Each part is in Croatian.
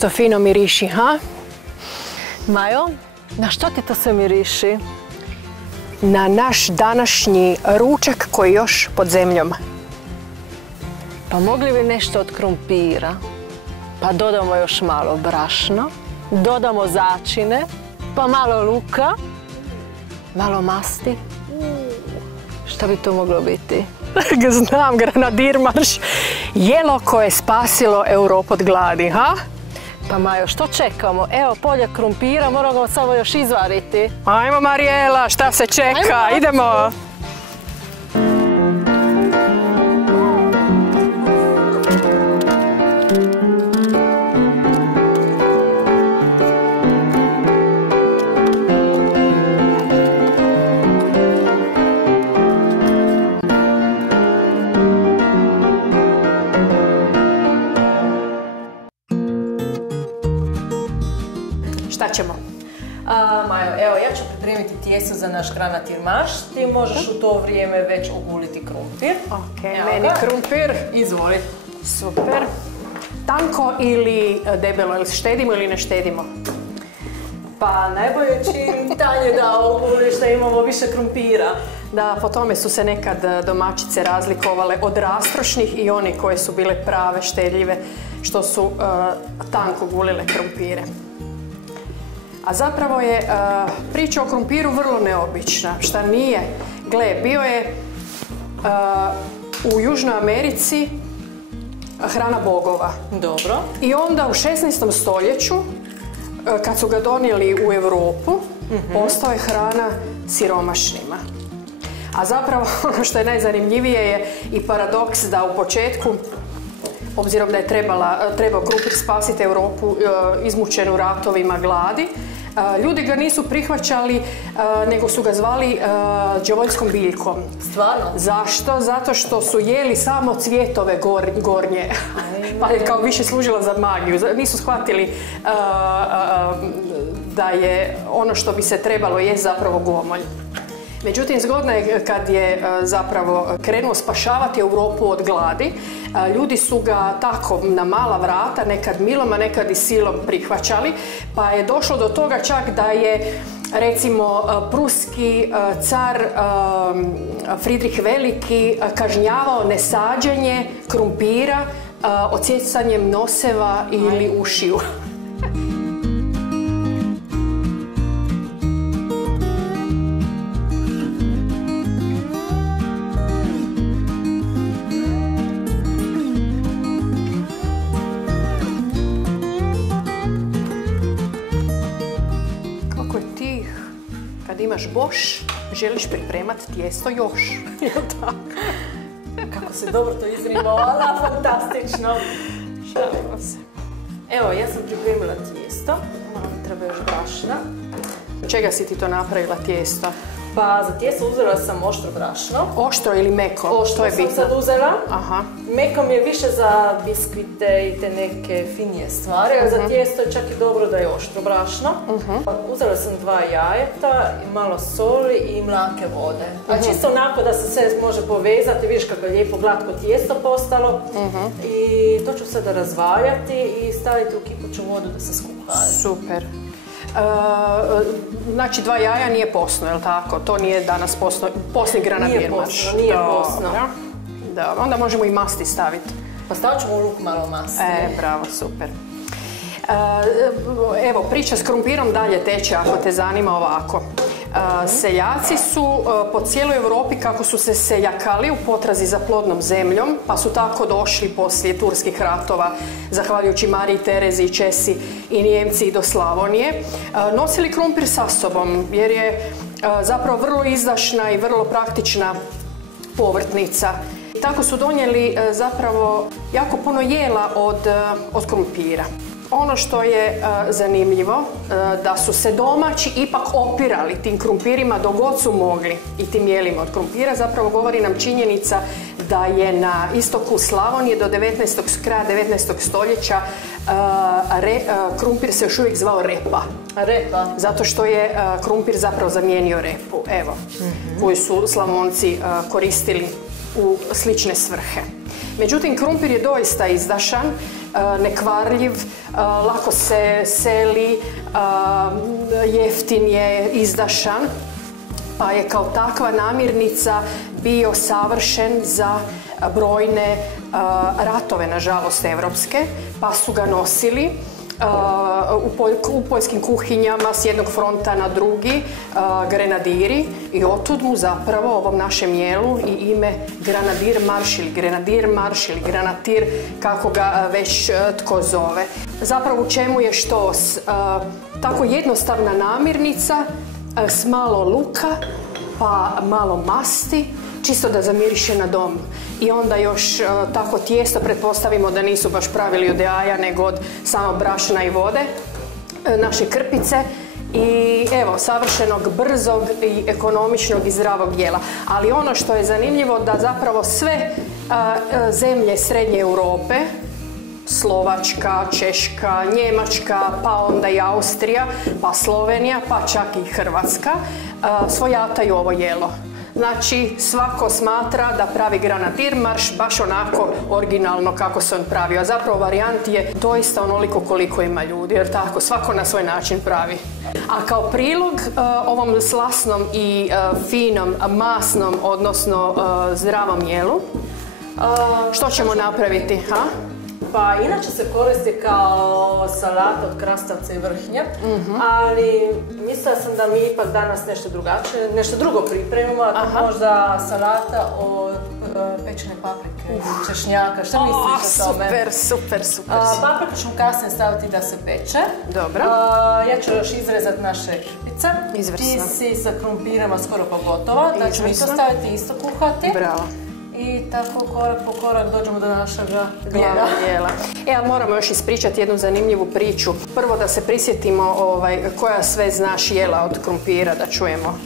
nešto fino miriši, ha? Majo, na što ti to sve miriši? Na naš današnji ručak koji je još pod zemljom. Pa mogli bi nešto od krumpira, pa dodamo još malo brašno, dodamo začine, pa malo luka, malo masti. Šta bi to moglo biti? Znam, granadir marš. Jelo koje je spasilo Europu od gladi, ha? Pa Majo, što čekamo? Evo polje krumpira, moramo samo još izvariti. Ajmo Marijela, šta se čeka? Ajmo. Idemo! Šta ćemo? Majo, evo ja ću pripremiti tijesto za naš granatir marš. Ti možeš u to vrijeme već oguliti krumpir. Ok, meni krumpir. Izvoli. Super. Tanko ili debelo, ili štedimo ili ne štedimo? Pa najbolje čim tanje da oguliš da imamo više krumpira. Da, po tome su se nekad domaćice razlikovale od rastrošnih i one koje su bile prave, štedljive, što su tanko gulile krumpire. A zapravo je priča o krumpiru vrlo neobična. Šta nije? Gle, bio je u Južnoj Americi hrana bogova. Dobro. I onda u 16. stoljeću, kad su ga donijeli u Europu, postao je hrana siromašnima. A zapravo ono što je najzanimljivije je i paradoks da u početku, obzirom da je trebao krumpir spasiti Europu izmučenu ratovima gladi, ljudi ga nisu prihvaćali, nego su ga zvali đavoljskom biljkom. Stvarno? Zašto? Zato što su jeli samo cvjetove gornje. Pa je kao više služila za magiju. Nisu shvatili da je ono što bi se trebalo jest zapravo gomolj. Međutim, zgodno je kad je zapravo krenuo spašavati Europu od gladi. Ljudi su ga tako na mala vrata, nekad milom, a nekad i silom prihvaćali, pa je došlo do toga čak da je recimo pruski car Fridrih Veliki kažnjavao nesađenje krumpira odsjecanjem noseva ili ušiju. Kad imaš boš, želiš pripremati tijesto još. Kako se dobro to izrimovala, fantastično. Šalimo se. Evo, ja sam pripremila tijesto. Malo mi treba još brašna. Čega si ti to napravila tijesto? Pa za tijesto uzela sam oštro brašno. Oštro ili meko? Oštro sam sad uzela. Aha. Meko mi je više za biskvite i te neke finije stvari, a za tijesto je čak i dobro da je oštro brašno. Uzela sam 2 jajeta, malo soli i mlake vode. A čisto onako da se sve može povezati, vidiš kako je lijepo glatko tijesto postalo. I to ću sada razvaljati i staviti u kipuću vodu da se skuha. Super. Znači 2 jaja nije posno, je li tako? To nije danas posni granadir marš. Nije posno. Da, onda možemo i masti staviti. Pa stavit ćemo u luk malo masti. Bravo, super. Evo, priča s krumpirom dalje teče ako te zanima ovako. Seljaci su po cijeloj Europi, kako su se seljakali u potrazi za plodnom zemljom, pa su tako došli poslije turskih ratova, zahvaljujući Mariji Terezi i Česi i Nijemci i do Slavonije, nosili krumpir sa sobom jer je zapravo vrlo izdašna i vrlo praktična povrtnica. Tako su donijeli zapravo jako puno jela od krumpira. Ono što je zanimljivo, da su se domaći ipak opirali tim krumpirima dok god su mogli i tim jelima od krumpira, zapravo govori nam činjenica da je na istoku Slavonije do kraja 19. stoljeća krumpir se još uvijek zvao repa. Repa? Zato što je krumpir zapravo zamijenio repu, evo, koju su Slavonci koristili u slične svrhe. Međutim, krumpir je doista izdašan nekvarljiv, lako se seli, jeftin je, izdašan, pa je kao takva namirnica bio savršen za brojne ratove, nažalost, evropske, pa su ga nosili u poljskim kuhinjama s jednog fronta na drugi grenadiri i otud mu zapravo ovom našem jelu i ime Grenadir marš ili granatir, kako ga već tko zove. Zapravo u čemu je štos? Tako jednostavna namirnica s malo luka pa malo masti, čisto da zamiriše na dom. I onda još tako tijesto, pretpostavimo da nisu baš pravili od jaja nego od samo brašna i vode, naše krpice. I evo, savršenog, brzog i ekonomičnog i zdravog jela. Ali ono što je zanimljivo da zapravo sve zemlje Srednje Europe, Slovačka, Češka, Njemačka, pa onda i Austrija, pa Slovenija, pa čak i Hrvatska, svojataju ovo jelo. Znači, svako smatra da pravi granadir marš baš onako originalno kako se on pravi, a zapravo varijanti je doista onoliko koliko ima ljudi, jer tako, svako na svoj način pravi. A kao prilog ovom slasnom i finom, masnom, odnosno zdravom jelu, što ćemo napraviti? Pa inače se koristi kao salata od krastavca i vrhnja, ali mislila sam da mi ipak danas nešto drugačije, nešto drugo pripremimo, a to možda salata od pečene paprike, češnjaka. Šta misliš o tome? Super. Papriku ćemo kasnije staviti da se peče. Dobro. Ja ću još izrezati naše krpice. Izvrsno. Ti si sa krumpirama skoro pa gotova, da ćemo isto staviti, isto kuhati. Bravo. I tako korak po korak dođemo do našega jela. Ali moramo još ispričati jednu zanimljivu priču. Prvo da se prisjetimo koja sve znaš jela od krumpira, da čujemo.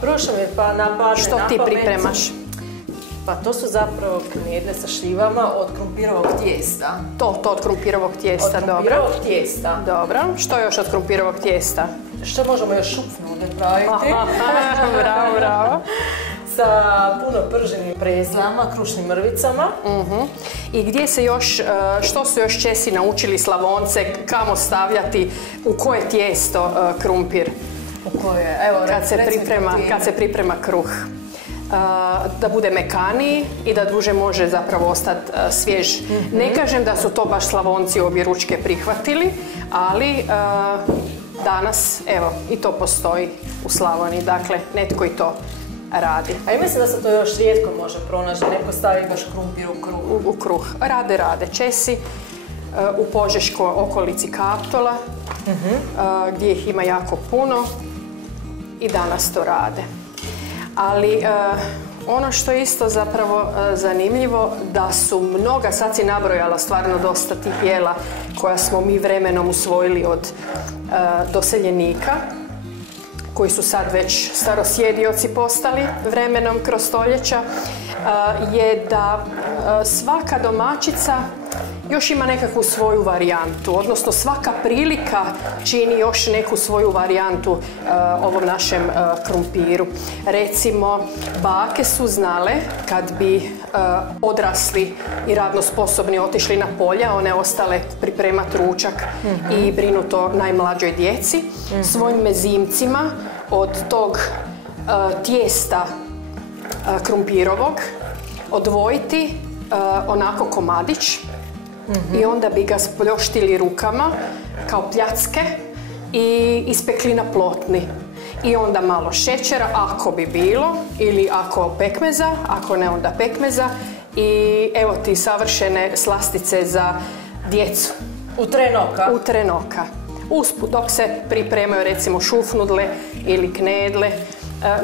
Prošlo mi je pa napadne. Što ti pripremaš? Pa to su zapravo knedle sa šljivama od krumpirovog tijesta. To od krumpirovog tijesta, dobro. Od krumpirovog tijesta. Dobro. Što još od krumpirovog tijesta? Što možemo još šupfnude praviti? Bravo. Sa puno prženim prezlama, krušnim mrvicama. I gdje se još, što su još Česi naučili Slavonce, kamo stavljati, u koje tijesto krumpir? U koje? Evo, kad se priprema kruh. Da bude mekaniji i da duže može zapravo ostati svjež. Ne kažem da su to baš Slavonci objeručke prihvatili, ali danas, evo, i to postoji u Slavoniji, dakle, netko i to radi. A ja mislim da se to još rijetko može pronaći, neko stavi baš krumpir u kruh. U kruh. Rade Česi u Požeškoj okolici Kaptola, gdje ih ima jako puno i danas to rade. Ali ono što je isto zapravo zanimljivo, da su mnoga, sad si nabrojala stvarno dosta tih jela koja smo mi vremenom usvojili od doseljenika, koji su sad već starosjedioci postali vremenom kroz stoljeća, je da svaka domaćica još ima nekakvu svoju varijantu, odnosno svaka prilika čini još neku svoju varijantu ovom našem krumpiru. Recimo, bake su znale kad bi odrasli i radno sposobni otišli na polja, one ostale pripremati ručak i brinuti o najmlađoj djeci, svojim mezimcima od tog tijesta krumpirovog odvojiti onako komadić i onda bi ga spljoštili rukama kao pljacke i ispekli na plotni. I onda malo šećera, ako bi bilo, ili ako pekmeza, ako ne onda pekmeza. I evo ti savršene slastice za djecu. U trenoka. Usput, dok se pripremaju recimo šufnudle ili knedle.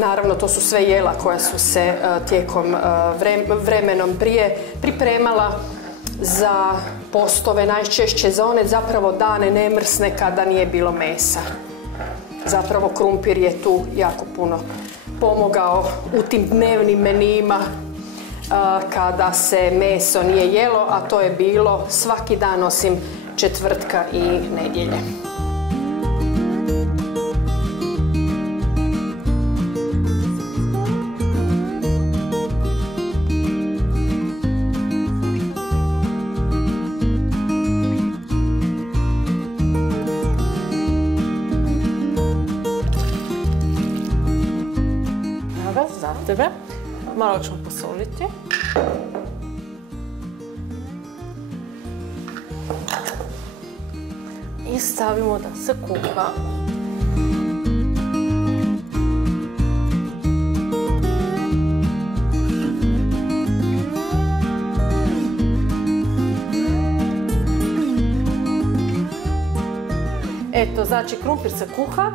Naravno, to su sve jela koja su se tijekom vremenom prije pripremala za postove, najčešće za one zapravo dane nemrsne kada nije bilo mesa. Zapravo krumpir je tu jako puno pomogao u tim dnevnim menijima kada se meso nije jelo, a to je bilo svaki dan osim četvrtka i nedjelje. potrebe. Malo ćemo posoliti. I stavimo da se kuha. Eto, znači krumpir se kuha,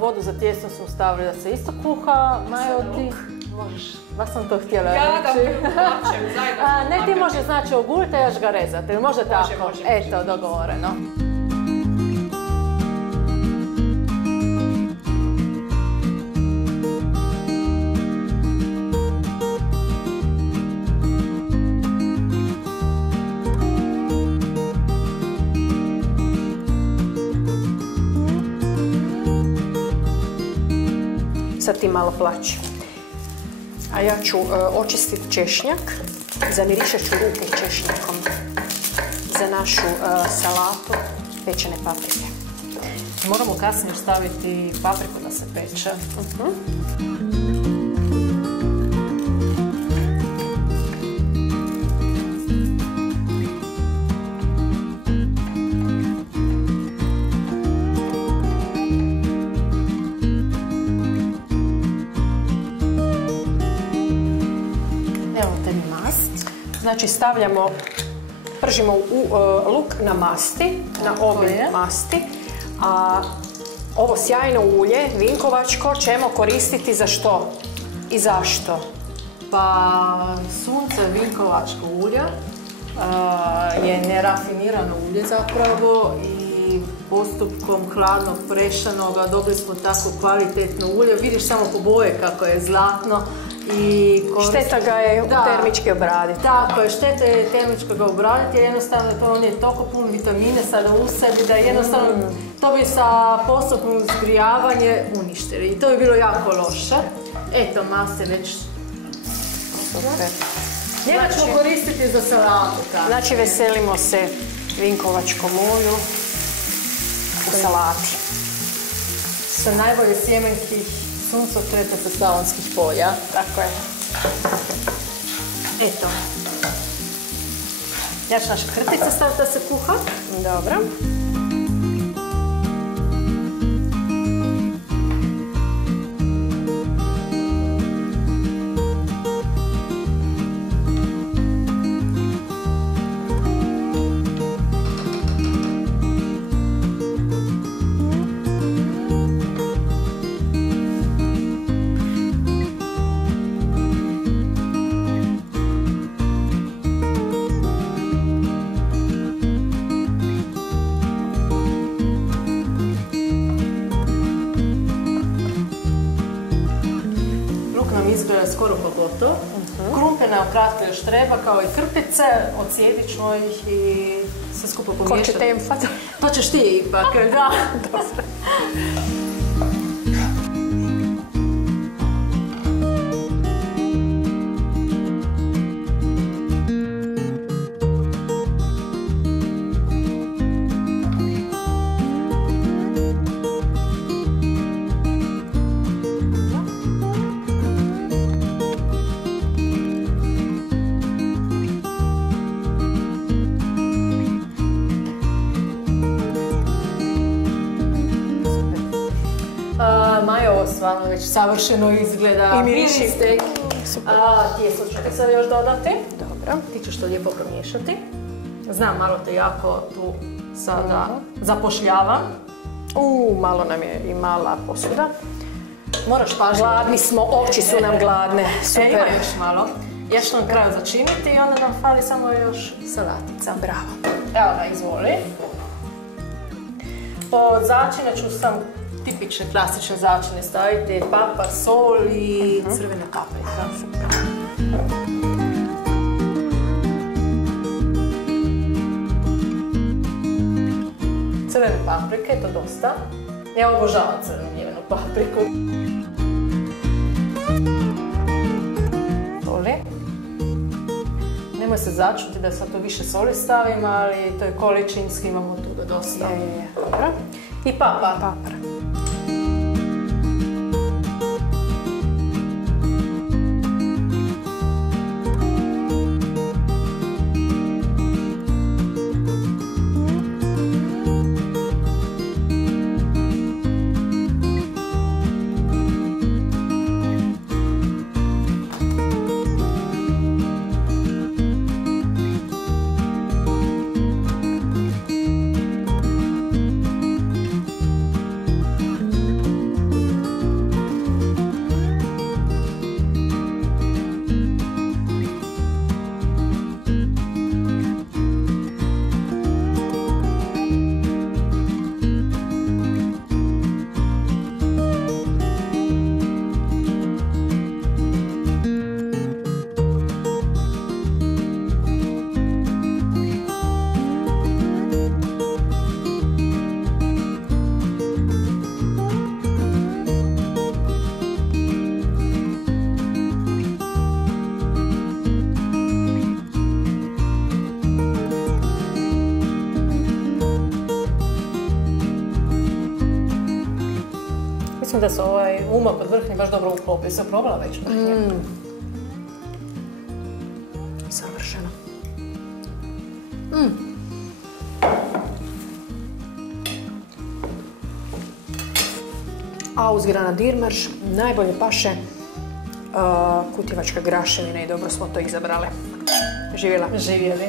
vodu za tijesto smo stavili da se isto kuha. Majo, ti možeš, baš sam to htjela reći. Ja da plaćem zajedno. Ne, ti možeš znači ogulite, ja ću ga rezati, ili može tako? Može. Eto, dogovoreno. Sad ti malo plaći. A ja ću očistiti češnjak. Zamirišat ću ruke češnjakom za našu salatu pečene paprike. Moramo kasnije staviti papriku da se peče. Znači stavljamo, pržimo luk na masti, na obilj masti, a ovo sjajno ulje, vinkovačko, ćemo koristiti za što i zašto? Pa sunce vinkovačko ulje je nerafinirano ulje zapravo i postupkom hladnog prešanoga dobili smo tako kvalitetno ulje. Vidiš samo po boje kako je zlatno. Šteta ga je termički obraditi. Tako je, šteta je termički ga obraditi jer jednostavno on je toliko pun vitamine sada u sebi da jednostavno to bi sa postupnom zgrijavanje uništili i to bi bilo jako loše. Eto, mase već. Super. Njega ćemo koristiti za salatu. Znači veselimo se vinkovačkom ulju u salati. Sa najbolje sjemenkih suncokreta sa slavonskih polja. Tako je. Eto. Ja ću naša krtica staviti da se kuha. Dobro. Izgleda skoro pa gotovo. Krumpir nam kratko još treba, kao i krpice. Odsjedit ćemo ih i sve skupo pomiješati. Ko će tempat? To ćeš ti ipak, da. Dobro. Majo, ovo stvarno već savršeno izgleda. I miriši. Tijesto ću ti sad još dodati. Dobro. Ti ćeš to lijepo promiješati. Znam, malo te jako tu sada zapošljavam. Malo nam je i mala posuda. Moraš pažnje. Gladni smo, oči su nam gladne. Super. Ima još malo. Ja ću na kraju začiniti i onda nam fali samo još salatica. Bravo. Evo ga, izvoli. Od začina ću sam tipične klasične začine staviti papa, sol i crvena paprika. Super. Crvene paprike, to dosta. Ja obožavam crvenu papriku. Soli. Nemoj se začuti da sad to više soli stavim, ali to je količinski, imamo tu da dosta. Dobro. I papra. da su umak od vrhnje baš dobro uklopili. Sam probala već vrhnje. Savršeno. A uz granadir mrž najbolje paše kutjevačka graševina i dobro smo to izabrali. Živjela. Živjeli.